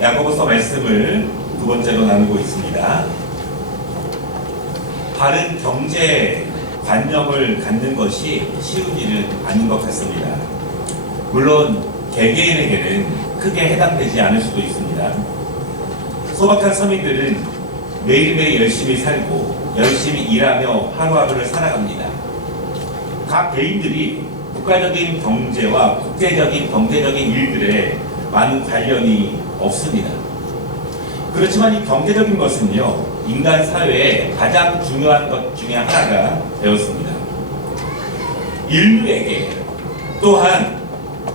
야고보서 말씀을 두 번째로 나누고 있습니다. 바른 경제 관념을 갖는 것이 쉬운 일은 아닌 것 같습니다. 물론 개개인에게는 크게 해당되지 않을 수도 있습니다. 소박한 서민들은 매일매일 열심히 살고 열심히 일하며 하루하루를 살아갑니다. 각 개인들이 국가적인 경제와 국제적인 경제적인 일들에 많은 관련이 없습니다. 그렇지만 이 경제적인 것은요, 인간 사회의 가장 중요한 것 중에 하나가 되었습니다. 인류에게 또한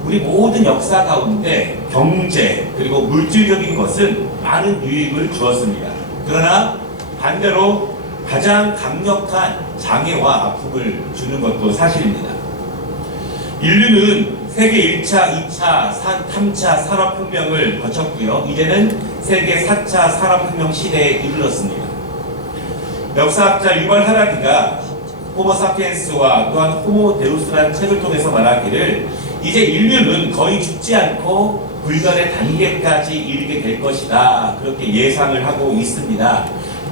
우리 모든 역사 가운데 경제 그리고 물질적인 것은 많은 유익을 주었습니다. 그러나 반대로 가장 강력한 장애와 아픔을 주는 것도 사실입니다. 인류는 세계 1차, 2차, 3차 산업혁명을 거쳤고요. 이제는 세계 4차 산업혁명 시대에 이르렀습니다. 역사학자 유발 하라리가 호모사피엔스와 또한 호모데우스라는 책을 통해서 말하기를 이제 인류는 거의 죽지 않고 불변의 단계까지 이르게 될 것이다, 그렇게 예상을 하고 있습니다.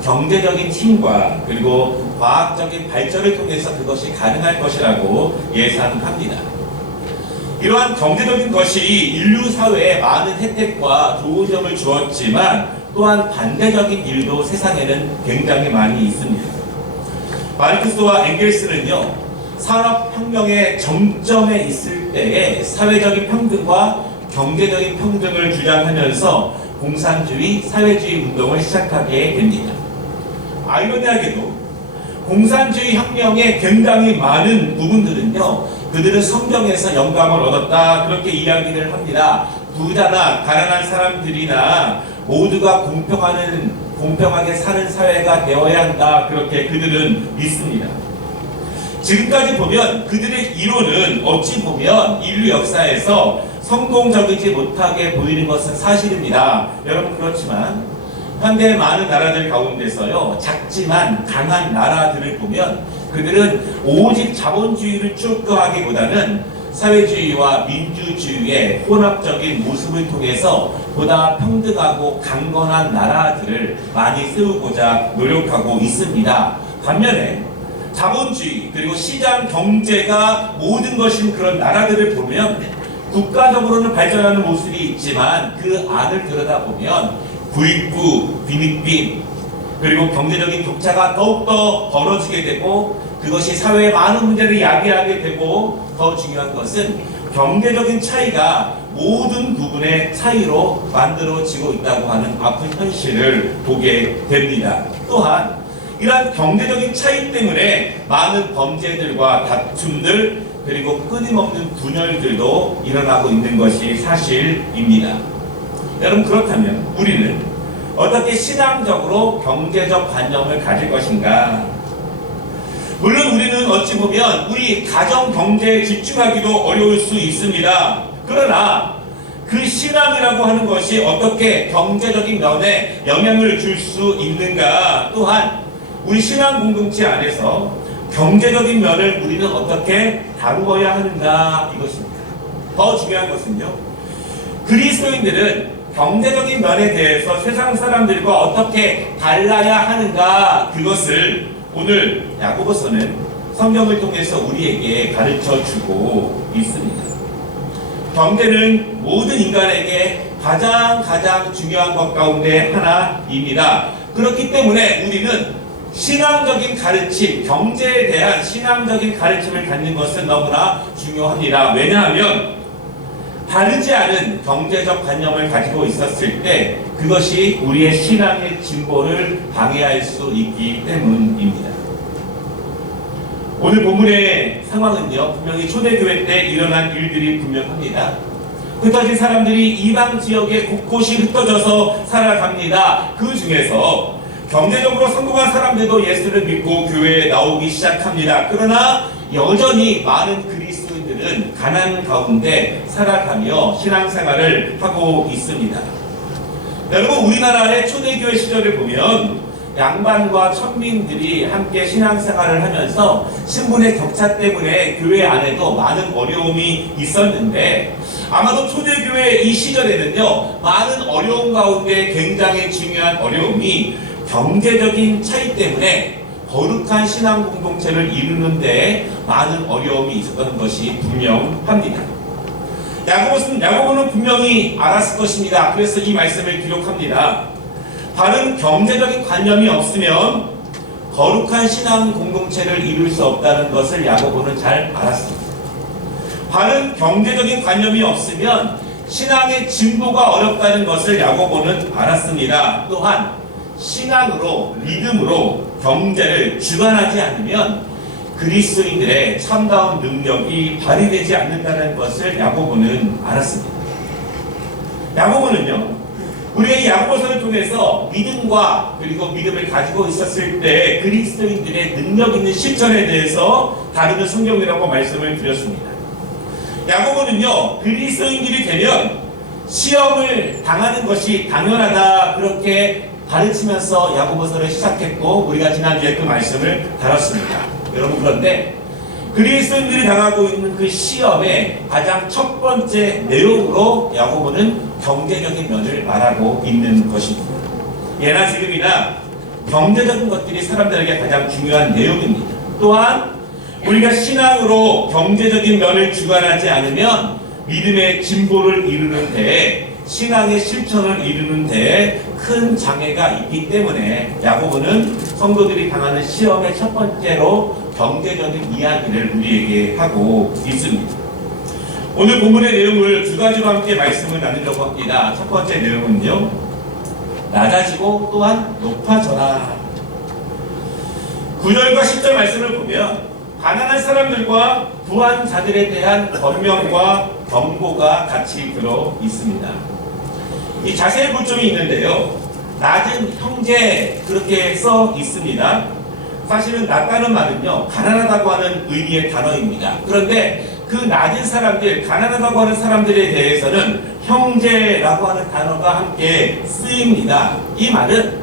경제적인 힘과 그리고 과학적인 발전을 통해서 그것이 가능할 것이라고 예상합니다. 이러한 경제적인 것이 인류 사회에 많은 혜택과 좋은 점을 주었지만 또한 반대적인 일도 세상에는 굉장히 많이 있습니다. 마르크스와 엥겔스는요, 산업혁명의 정점에 있을 때에 사회적인 평등과 경제적인 평등을 주장하면서 공산주의, 사회주의 운동을 시작하게 됩니다. 아이러니하게도 공산주의 혁명의 굉장히 많은 부분들은요, 그들은 성경에서 영감을 얻었다, 그렇게 이야기를 합니다. 부자나 가난한 사람들이나 모두가 공평하게 사는 사회가 되어야 한다, 그렇게 그들은 믿습니다. 지금까지 보면 그들의 이론은 어찌 보면 인류 역사에서 성공적이지 못하게 보이는 것은 사실입니다. 여러분, 그렇지만 현대의 많은 나라들 가운데서요, 작지만 강한 나라들을 보면 그들은 오직 자본주의를 추구하기보다는 사회주의와 민주주의의 혼합적인 모습을 통해서 보다 평등하고 강건한 나라들을 많이 세우고자 노력하고 있습니다. 반면에 자본주의 그리고 시장 경제가 모든 것인 그런 나라들을 보면 국가적으로는 발전하는 모습이 있지만 그 안을 들여다보면 부익부, 빈익빈, 그리고 경제적인 격차가 더욱더 벌어지게 되고 그것이 사회의 많은 문제를 야기하게 되고, 더 중요한 것은 경제적인 차이가 모든 부분의 차이로 만들어지고 있다고 하는 아픈 현실을 보게 됩니다. 또한 이러한 경제적인 차이 때문에 많은 범죄들과 다툼들 그리고 끊임없는 분열들도 일어나고 있는 것이 사실입니다. 여러분, 그렇다면 우리는 어떻게 신앙적으로 경제적 관념을 가질 것인가? 물론 우리는 어찌 보면 우리 가정 경제에 집중하기도 어려울 수 있습니다. 그러나 그 신앙이라고 하는 것이 어떻게 경제적인 면에 영향을 줄 수 있는가? 또한 우리 신앙 공동체 안에서 경제적인 면을 우리는 어떻게 다루어야 하는가? 이것입니다. 더 중요한 것은요, 그리스도인들은 경제적인 면에 대해서 세상 사람들과 어떻게 달라야 하는가, 그것을 오늘 야고보서는 성경을 통해서 우리에게 가르쳐 주고 있습니다. 경제는 모든 인간에게 가장 중요한 것 가운데 하나입니다. 그렇기 때문에 우리는 신앙적인 가르침, 경제에 대한 신앙적인 가르침을 갖는 것은 너무나 중요합니다. 왜냐하면 바르지 않은 경제적 관념을 가지고 있었을 때 그것이 우리의 신앙의 진보를 방해할 수 있기 때문입니다. 오늘 본문의 상황은요, 분명히 초대교회 때 일어난 일들이 분명합니다. 흩어진 사람들이 이방 지역에 곳곳이 흩어져서 살아갑니다. 그 중에서 경제적으로 성공한 사람들도 예수를 믿고 교회에 나오기 시작합니다. 그러나 여전히 많은 그리스도인들은 가난 가운데 살아가며 신앙생활을 하고 있습니다. 여러분, 우리나라의 초대교회 시절을 보면 양반과 천민들이 함께 신앙생활을 하면서 신분의 격차 때문에 교회 안에도 많은 어려움이 있었는데, 아마도 초대교회 이 시절에는요, 많은 어려움 가운데 굉장히 중요한 어려움이 경제적인 차이 때문에 거룩한 신앙 공동체를 이루는 데 많은 어려움이 있었던 것이 분명합니다. 야고보는 분명히 알았을 것입니다. 그래서 이 말씀을 기록합니다. 바른 경제적인 관념이 없으면 거룩한 신앙 공동체를 이룰 수 없다는 것을 야고보는 잘 알았습니다. 바른 경제적인 관념이 없으면 신앙의 진보가 어렵다는 것을 야고보는 알았습니다. 또한 신앙으로, 믿음으로 경제를 주관하지 않으면 그리스도인들의 참다운 능력이 발휘되지 않는다는 것을 야고보는 알았습니다. 야고보는요, 우리가 이 야고보서를 통해서 믿음과 그리고 믿음을 가지고 있었을 때 그리스도인들의 능력 있는 실천에 대해서 다루는 성경이라고 말씀을 드렸습니다. 야고보는요, 그리스도인들이 되면 시험을 당하는 것이 당연하다, 그렇게 가르치면서 야고보서를 시작했고, 우리가 지난주에 그 말씀을 다뤘습니다. 여러분, 그런데 그리스도인들이 당하고 있는 그 시험의 가장 첫 번째 내용으로 야고보는 경제적인 면을 말하고 있는 것입니다. 예나 지금이나 경제적인 것들이 사람들에게 가장 중요한 내용입니다. 또한 우리가 신앙으로 경제적인 면을 주관하지 않으면 믿음의 진보를 이루는 데에, 신앙의 실천을 이루는 데에 큰 장애가 있기 때문에 야고보는 성도들이 당하는 시험의 첫 번째로 경제적인 이야기를 우리에게 하고 있습니다. 오늘 본문의 내용을 두 가지로 함께 말씀을 나누려고 합니다. 첫 번째 내용은요, 낮아지고 또한 높아져라. 9절과 10절 말씀을 보면 가난한 사람들과 부한 자들에 대한 권면과 경고가 같이 들어 있습니다. 이 자세히 볼 점이 있는데요, 낮은 형제 그렇게 써 있습니다. 사실은 낮다는 말은요, 가난하다고 하는 의미의 단어입니다. 그런데 그 낮은 사람들, 가난하다고 하는 사람들에 대해서는 형제라고 하는 단어가 함께 쓰입니다. 이 말은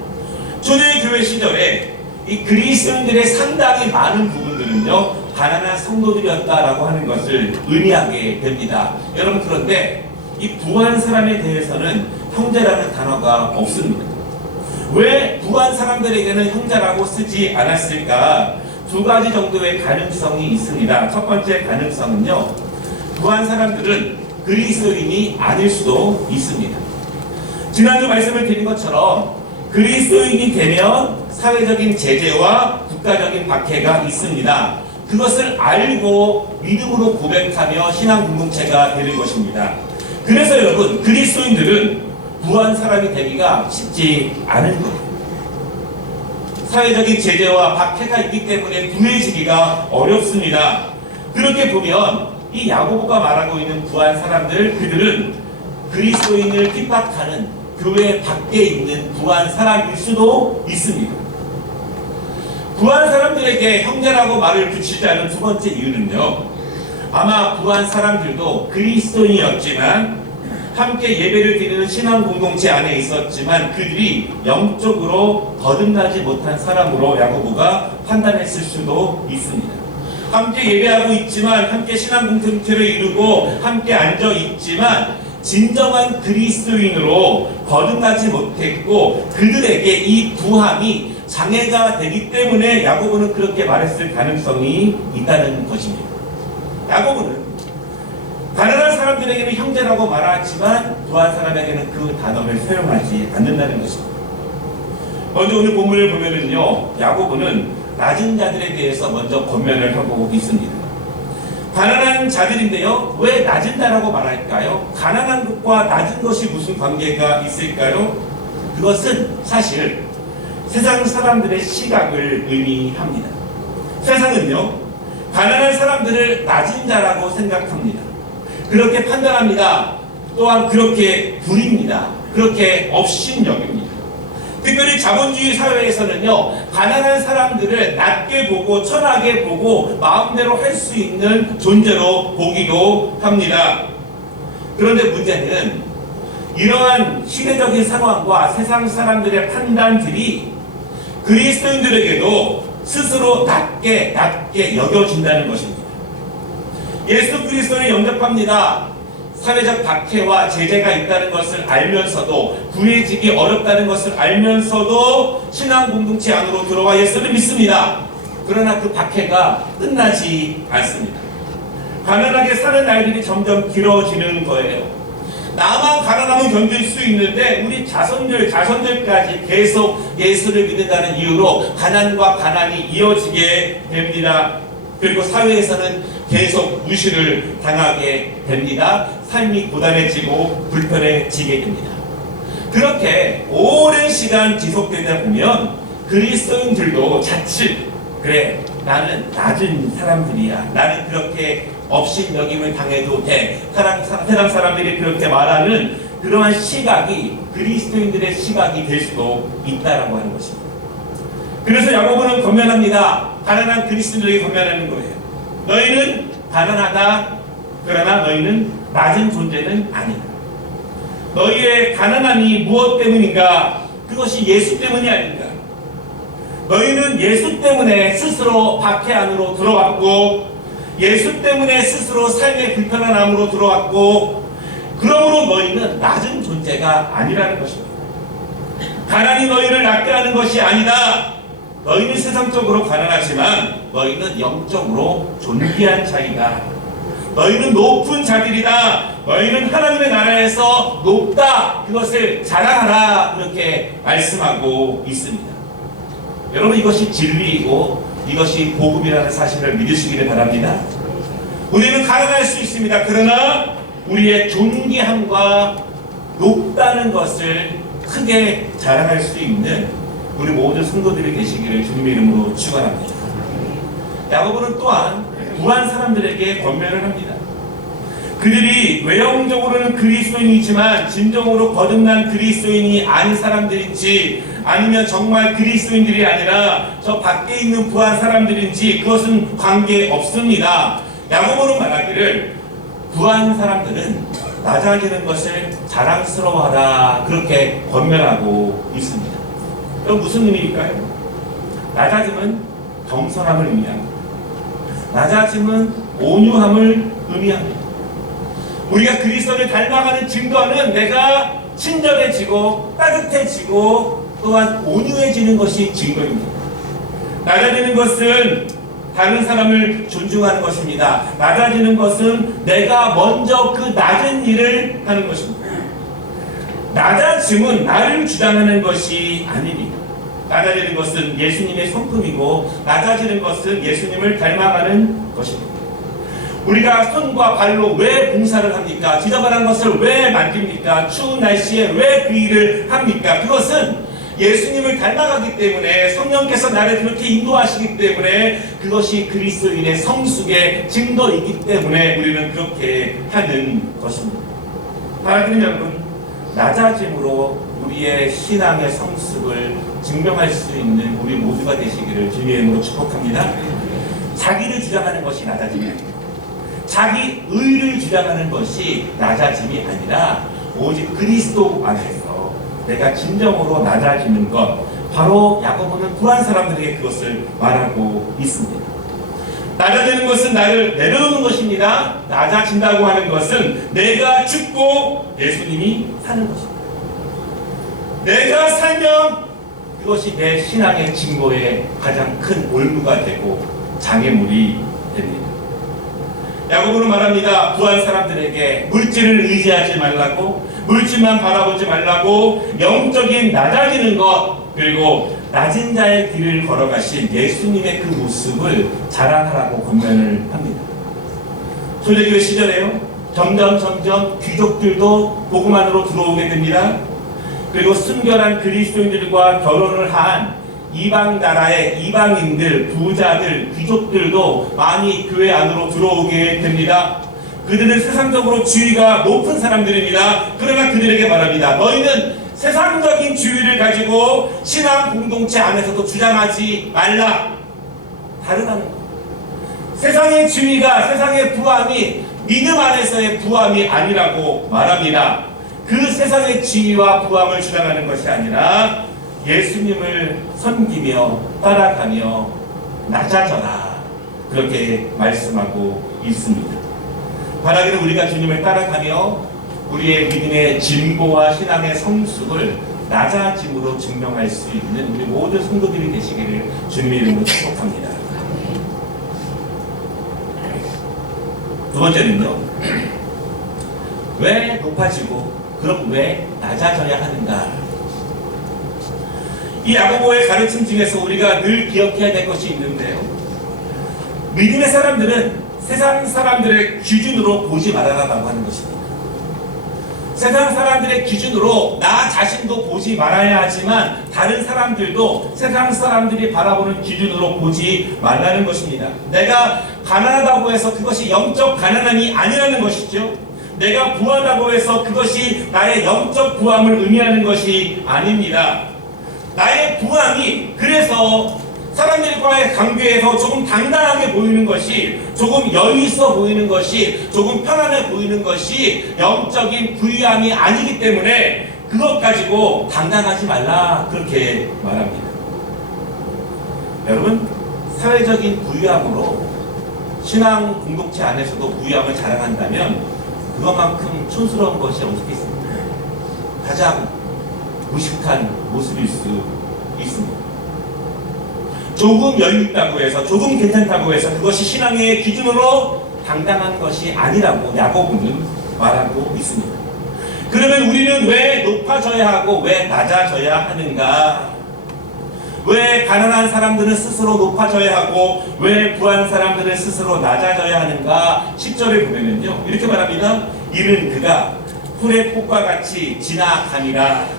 초대교회 시절에 이 그리스도인들의 상당히 많은 부분들은요, 가난한 성도들이었다라고 하는 것을 의미하게 됩니다. 여러분, 그런데 이 부한 사람에 대해서는 형제라는 단어가 없습니다. 왜 부한 사람들에게는 형제라고 쓰지 않았을까? 두 가지 정도의 가능성이 있습니다. 첫 번째 가능성은요, 부한 사람들은 그리스도인이 아닐 수도 있습니다. 지난주 말씀을 드린 것처럼 그리스도인이 되면 사회적인 제재와 국가적인 박해가 있습니다. 그것을 알고 믿음으로 고백하며 신앙 공동체가 되는 것입니다. 그래서 여러분, 그리스도인들은 부한 사람이 되기가 쉽지 않은 거예요. 사회적인 제재와 박해가 있기 때문에 부해지기가 어렵습니다. 그렇게 보면 이 야고보가 말하고 있는 부한 사람들, 그들은 그리스도인을 핍박하는 교회 밖에 있는 부한 사람일 수도 있습니다. 부한 사람들에게 형제라고 말을 붙이지 않은 두 번째 이유는요, 아마 부한 사람들도 그리스도인이었지만 함께 예배를 드리는 신앙 공동체 안에 있었지만 그들이 영적으로 거듭나지 못한 사람으로 야고보가 판단했을 수도 있습니다. 함께 예배하고 있지만, 함께 신앙 공동체를 이루고 함께 앉아 있지만 진정한 그리스도인으로 거듭나지 못했고 그들에게 이 부함이 장애가 되기 때문에 야고보는 그렇게 말했을 가능성이 있다는 것입니다. 야고보는 가난한 사람들에게는 형제라고 말하지만 부한 사람에게는 그 단어를 사용하지 않는다는 것입니다. 먼저 오늘 본문을 보면은요, 야고보는 낮은 자들에 대해서 먼저 권면을 하고 있습니다. 가난한 자들인데요, 왜 낮은 자라고 말할까요? 가난한 것과 낮은 것이 무슨 관계가 있을까요? 그것은 사실 세상 사람들의 시각을 의미합니다. 세상은요, 가난한 사람들을 낮은 자라고 생각합니다. 그렇게 판단합니다. 또한 그렇게 부립니다. 그렇게 업신여깁니다. 특별히 자본주의 사회에서는요, 가난한 사람들을 낮게 보고 천하게 보고 마음대로 할 수 있는 존재로 보기도 합니다. 그런데 문제는 이러한 시대적인 상황과 세상 사람들의 판단들이 그리스도인들에게도 스스로 낮게 여겨진다는 것입니다. 예수 그리스도를 영접합니다. 사회적 박해와 제재가 있다는 것을 알면서도, 구해지기 어렵다는 것을 알면서도 신앙 공동체 안으로 들어와 예수를 믿습니다. 그러나 그 박해가 끝나지 않습니다. 가난하게 사는 날들이 점점 길어지는 거예요. 나만 가난하면 견딜 수 있는데 우리 자손들까지 계속 예수를 믿는다는 이유로 가난과 가난이 이어지게 됩니다. 그리고 사회에서는 계속 무시를 당하게 됩니다. 삶이 고단해지고 불편해지게 됩니다. 그렇게 오랜 시간 지속되다 보면 그리스도인들도 자칫, 그래, 나는 낮은 사람들이야, 나는 그렇게 업신여김을 당해도 돼, 세상 사람들이 그렇게 말하는 그러한 시각이 그리스도인들의 시각이 될 수도 있다라고 하는 것입니다. 그래서 야고보는 권면합니다. 가난한 그리스도인들에게 권면하는 거예요. 너희는 가난하다, 그러나 너희는 낮은 존재는 아니다. 너희의 가난함이 무엇 때문인가? 그것이 예수 때문이 아닌가? 너희는 예수 때문에 스스로 박해 안으로 들어왔고, 예수 때문에 스스로 삶의 불편함으로 들어왔고, 그러므로 너희는 낮은 존재가 아니라는 것입니다. 가난이 너희를 낮게 하는 것이 아니다. 너희는 세상적으로 가난하지만 너희는 영적으로 존귀한 자이다. 너희는 높은 자들이다. 너희는 하나님의 나라에서 높다. 그것을 자랑하라. 이렇게 말씀하고 있습니다. 여러분, 이것이 진리이고 이것이 복음이라는 사실을 믿으시기를 바랍니다. 우리는 가난할 수 있습니다. 그러나 우리의 존귀함과 높다는 것을 크게 자랑할 수 있는 우리 모든 성도들이 되시기를 주님의 이름으로 축원합니다. 야고보는 또한 부한 사람들에게 권면을 합니다. 그들이 외형적으로는 그리스도인이지만 진정으로 거듭난 그리스도인이 아닌 사람들인지, 아니면 정말 그리스도인들이 아니라 저 밖에 있는 부한 사람들인지 그것은 관계없습니다. 야고보는 말하기를 부한 사람들은 낮아지는 것을 자랑스러워하라, 그렇게 권면하고 있습니다. 그럼 무슨 의미일까요? 낮아짐은 겸손함을 의미합니다. 낮아짐은 온유함을 의미합니다. 우리가 그리스도를 닮아가는 증거는 내가 친절해지고 따뜻해지고 또한 온유해지는 것이 증거입니다. 낮아지는 것은 다른 사람을 존중하는 것입니다. 낮아지는 것은 내가 먼저 그 낮은 일을 하는 것입니다. 낮아짐은 나를 주장하는 것이 아닙니다. 낮아지는 것은 예수님의 성품이고, 낮아지는 것은 예수님을 닮아가는 것입니다. 우리가 손과 발로 왜 봉사를 합니까? 지저분한 것을 왜 만집니까? 추운 날씨에 왜 그 일을 합니까? 그것은 예수님을 닮아가기 때문에, 성령께서 나를 그렇게 인도하시기 때문에, 그것이 그리스도인의 성숙의 증거이기 때문에 우리는 그렇게 하는 것입니다. 사랑하는 여러분, 낮아짐으로 우리의 신앙의 성숙을 증명할 수 있는 우리 모두가 되시기를 주님의 이름으로 축복합니다. 자기를 주장하는 것이 낮아짐이 아닙니다. 자기 의를 주장하는 것이 낮아짐이 아니라 오직 그리스도 안에서 내가 진정으로 낮아지는 것, 바로 야고보는 부한 사람들에게 그것을 말하고 있습니다. 낮아지는 것은 나를 내려놓는 것입니다. 낮아진다고 하는 것은 내가 죽고 예수님이 사는 것입니다. 내가 살면 그것이 내 신앙의 증거의 가장 큰 올무가 되고 장애물이 됩니다. 야고보는 말합니다. 부한 사람들에게 물질을 의지하지 말라고, 물질만 바라보지 말라고, 영적인 낮아지는 것, 그리고 낮은 자의 길을 걸어가신 예수님의 그 모습을 자랑하라고 권면을 합니다. 초대교회 시절에요, 점점 귀족들도 복음 안으로 들어오게 됩니다. 그리고 순결한 그리스도인들과 결혼을 한 이방 나라의 이방인들, 부자들, 귀족들도 많이 교회 안으로 들어오게 됩니다. 그들은 세상적으로 지위가 높은 사람들입니다. 그러나 그들에게 말합니다. 너희는 세상적인 지위를 가지고 신앙 공동체 안에서도 주장하지 말라. 다르다는 것. 세상의 지위가, 세상의 부함이 믿음 안에서의 부함이 아니라고 말합니다. 그 세상의 지위와 부함을 주장하는 것이 아니라 예수님을 섬기며 따라가며 낮아져라, 그렇게 말씀하고 있습니다. 바라기는 우리가 주님을 따라가며 우리의 믿음의 진보와 신앙의 성숙을 낮아짐으로 증명할 수 있는 우리 모든 성도들이 되시기를 주님의 이름으로 축복합니다. 두 번째는요, 왜 높아지고 그럼 왜 낮아져야 하는가? 이 야고보의 가르침 중에서 우리가 늘 기억해야 될 것이 있는데요, 믿음의 사람들은 세상 사람들의 기준으로 보지 말아라라고 하는 것입니다. 세상 사람들의 기준으로 나 자신도 보지 말아야 하지만 다른 사람들도 세상 사람들이 바라보는 기준으로 보지 말라는 것입니다. 내가 가난하다고 해서 그것이 영적 가난함이 아니라는 것이죠. 내가 부하다고 해서 그것이 나의 영적 부함을 의미하는 것이 아닙니다. 나의 부함이 그래서 사람들과의 관계에서 조금 당당하게 보이는 것이, 조금 여유 있어 보이는 것이, 조금 편안해 보이는 것이 영적인 부유함이 아니기 때문에 그것 가지고 당당하지 말라, 그렇게 말합니다. 여러분, 사회적인 부유함으로 신앙 공동체 안에서도 부유함을 자랑한다면 그것만큼 촌스러운 것이 어떻게 있습니까? 가장 무식한 모습일 수 있습니다. 조금 여유 있다고 해서, 조금 괜찮다고 해서 그것이 신앙의 기준으로 당당한 것이 아니라고 야고보는 말하고 있습니다. 그러면 우리는 왜 높아져야 하고 왜 낮아져야 하는가? 왜 가난한 사람들은 스스로 높아져야 하고 왜 부한 사람들은 스스로 낮아져야 하는가? 10절을 보면요, 이렇게 말합니다. 이는 그가 풀의 폭과 같이 지나가니라.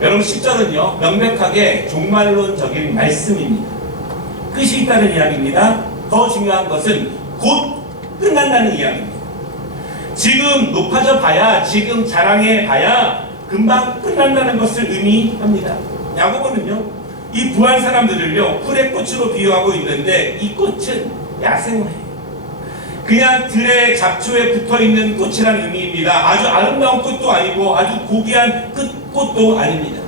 여러분, 10절은요 명백하게 종말론적인 말씀입니다. 끝이 있다는 이야기입니다. 더 중요한 것은 곧 끝난다는 이야기입니다. 지금 높아져 봐야, 지금 자랑해 봐야 금방 끝난다는 것을 의미합니다. 야고보는요 이 부한 사람들을요 풀의 꽃으로 비유하고 있는데, 이 꽃은 야생화예요. 그냥 들의 잡초에 붙어있는 꽃이라는 의미입니다. 아주 아름다운 꽃도 아니고 아주 고귀한 꽃도 아닙니다.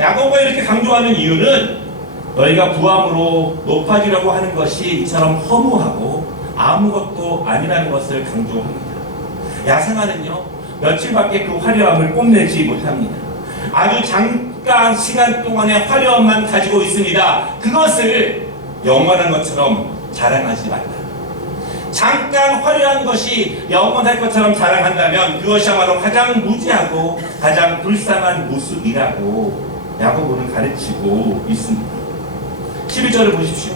야고보가 이렇게 강조하는 이유는 너희가 부함으로 높아지려고 하는 것이 이처럼 허무하고 아무것도 아니라는 것을 강조합니다. 야생화는요 며칠밖에 그 화려함을 뽐내지 못합니다. 아주 잠깐 시간 동안의 화려함만 가지고 있습니다. 그것을 영원한 것처럼 자랑하지 말라. 잠깐 화려한 것이 영원할 것처럼 자랑한다면 그것이야말로 가장 무지하고 가장 불쌍한 모습이라고 야고보는 가르치고 있습니다. 11절을 보십시오.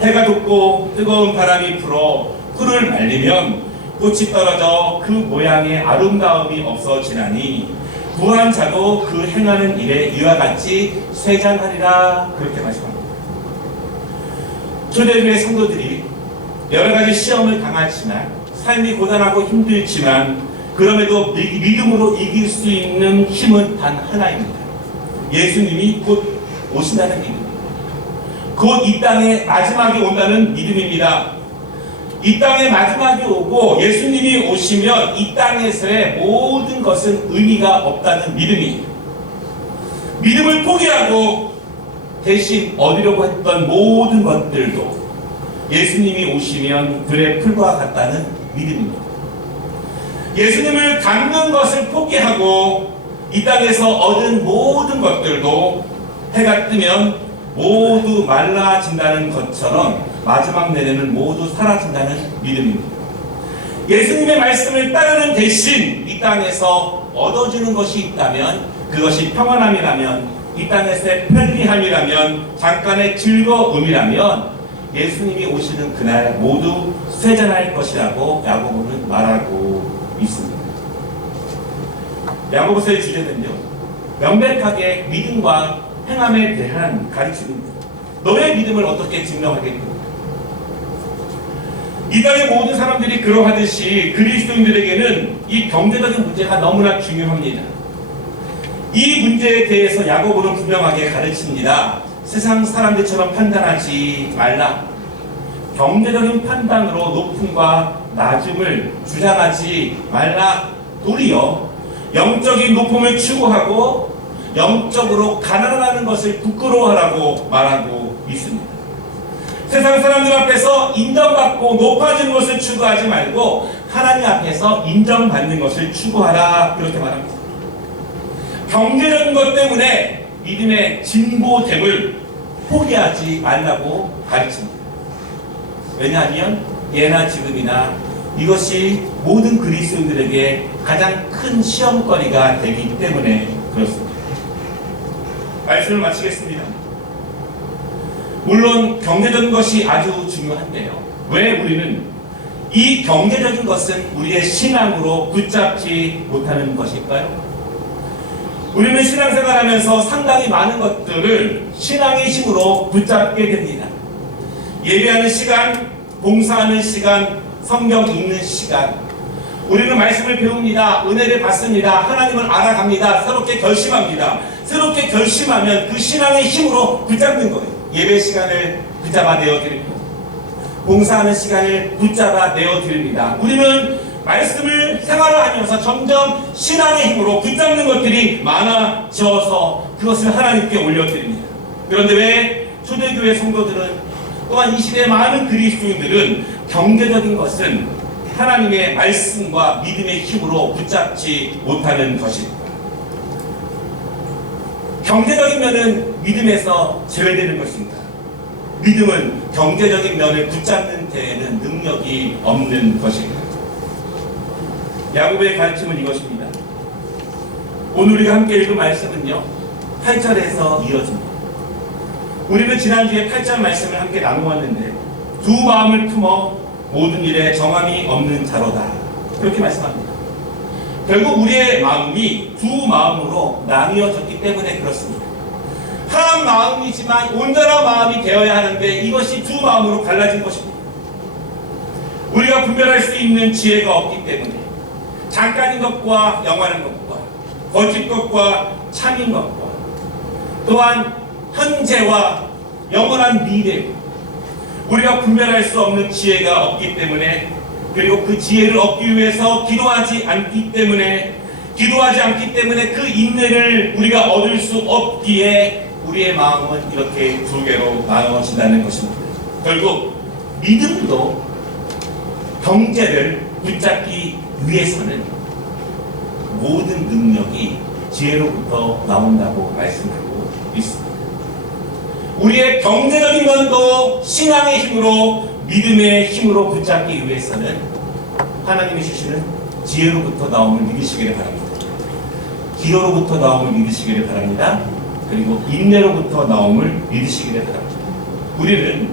해가 돋고 뜨거운 바람이 불어 풀을 말리면 꽃이 떨어져 그 모양의 아름다움이 없어지나니 부한 자도 그 행하는 일에 이와 같이 쇠잔하리라, 그렇게 말씀합니다. 초대교회 성도들이 여러 가지 시험을 당하지만, 삶이 고단하고 힘들지만 그럼에도 믿음으로 이길 수 있는 힘은 단 하나입니다. 예수님이 곧 오신다는 믿음입니다. 곧 이 땅에 마지막이 온다는 믿음입니다. 이 땅에 마지막이 오고 예수님이 오시면 이 땅에서의 모든 것은 의미가 없다는 믿음이에요. 믿음을 포기하고 대신 얻으려고 했던 모든 것들도 예수님이 오시면 들의 풀과 같다는 믿음입니다. 예수님을 닮는 것을 포기하고 이 땅에서 얻은 모든 것들도 해가 뜨면 모두 말라진다는 것처럼 마지막 내내는 모두 사라진다는 믿음입니다. 예수님의 말씀을 따르는 대신 이 땅에서 얻어지는 것이 있다면, 그것이 평안함이라면, 이 땅에서의 편리함이라면, 잠깐의 즐거움이라면 예수님이 오시는 그날 모두 쇠잔할 것이라고 야고보는 말하고 있습니다. 야고보서의 주제는요 명백하게 믿음과 행함에 대한 가르침입니다. 너의 믿음을 어떻게 증명하겠느냐? 이 땅의 모든 사람들이 그러하듯이 그리스도인들에게는 이 경제적인 문제가 너무나 중요합니다. 이 문제에 대해서 야고보는 분명하게 가르칩니다. 세상 사람들처럼 판단하지 말라. 경제적인 판단으로 높음과 낮음을 주장하지 말라. 도리어 영적인 높음을 추구하고 영적으로 가난하다는 것을 부끄러워하라고 말하고 있습니다. 세상 사람들 앞에서 인정받고 높아지는 것을 추구하지 말고 하나님 앞에서 인정받는 것을 추구하라, 그렇게 말합니다. 경제적인 것 때문에 믿음의 진보됨을 포기하지 말라고 가르칩니다. 왜냐하면 예나 지금이나 이것이 모든 그리스도인들에게 가장 큰 시험거리가 되기 때문에 그렇습니다. 말씀을 마치겠습니다. 물론 경제적인 것이 아주 중요한데요, 왜 우리는 이 경제적인 것은 우리의 신앙으로 붙잡지 못하는 것일까요? 우리는 신앙생활하면서 상당히 많은 것들을 신앙의 힘으로 붙잡게 됩니다. 예배하는 시간, 봉사하는 시간, 성경 읽는 시간, 우리는 말씀을 배웁니다. 은혜를 받습니다. 하나님을 알아갑니다. 새롭게 결심합니다. 새롭게 결심하면 그 신앙의 힘으로 붙잡는 거예요. 예배 시간을 붙잡아 내어드립니다. 봉사하는 시간을 붙잡아 내어드립니다. 우리는 말씀을 생활하면서 점점 신앙의 힘으로 붙잡는 것들이 많아져서 그것을 하나님께 올려드립니다. 그런데 왜 초대교회 성도들은, 또한 이 시대의 많은 그리스도인들은 경제적인 것은 하나님의 말씀과 믿음의 힘으로 붙잡지 못하는 것입니다. 경제적인 면은 믿음에서 제외되는 것입니다. 믿음은 경제적인 면을 붙잡는 데에는 능력이 없는 것입니다. 야고보의 가르침은 이것입니다. 오늘 우리가 함께 읽은 말씀은요, 8절에서 이어집니다. 우리는 지난주에 8절 말씀을 함께 나누었는데, 두 마음을 품어 모든 일에 정함이 없는 자로다, 그렇게 말씀합니다. 결국 우리의 마음이 두 마음으로 나뉘어졌기 때문에 그렇습니다. 한 마음이지만 온전한 마음이 되어야 하는데 이것이 두 마음으로 갈라진 것입니다. 우리가 분별할 수 있는 지혜가 없기 때문에 잠깐인 것과 영원한 것과 거짓 것과 참인 것과 또한 현재와 영원한 미래, 우리가 분별할 수 없는 지혜가 없기 때문에, 그리고 그 지혜를 얻기 위해서 기도하지 않기 때문에 그 인내를 우리가 얻을 수 없기에 우리의 마음은 이렇게 두 개로 나눠진다는 것입니다. 결국 믿음도 경제를 붙잡기 위해서는 모든 능력이 지혜로부터 나온다고 말씀하고 있습니다. 우리의 경제적인 면도 신앙의 힘으로, 믿음의 힘으로 붙잡기 위해서는 하나님이 주시는 지혜로부터 나옴을 믿으시기를 바랍니다. 기도로부터 나옴을 믿으시기를 바랍니다. 그리고 인내로부터 나옴을 믿으시기를 바랍니다. 우리는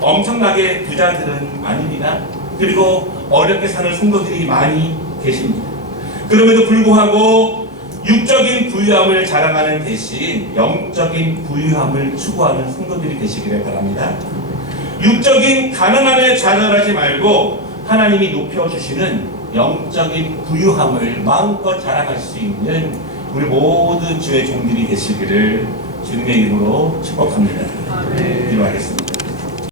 엄청나게 부자들은 아닙니다. 그리고 어렵게 사는 성도들이 많이 계십니다. 그럼에도 불구하고 육적인 부유함을 자랑하는 대신 영적인 부유함을 추구하는 성도들이 되시기를 바랍니다. 육적인 가난함에 좌절하지 말고 하나님이 높여주시는 영적인 부유함을 마음껏 자랑할 수 있는 우리 모든 주의 종들이 되시기를 주님의 이름으로 축복합니다. 기도하겠습니다.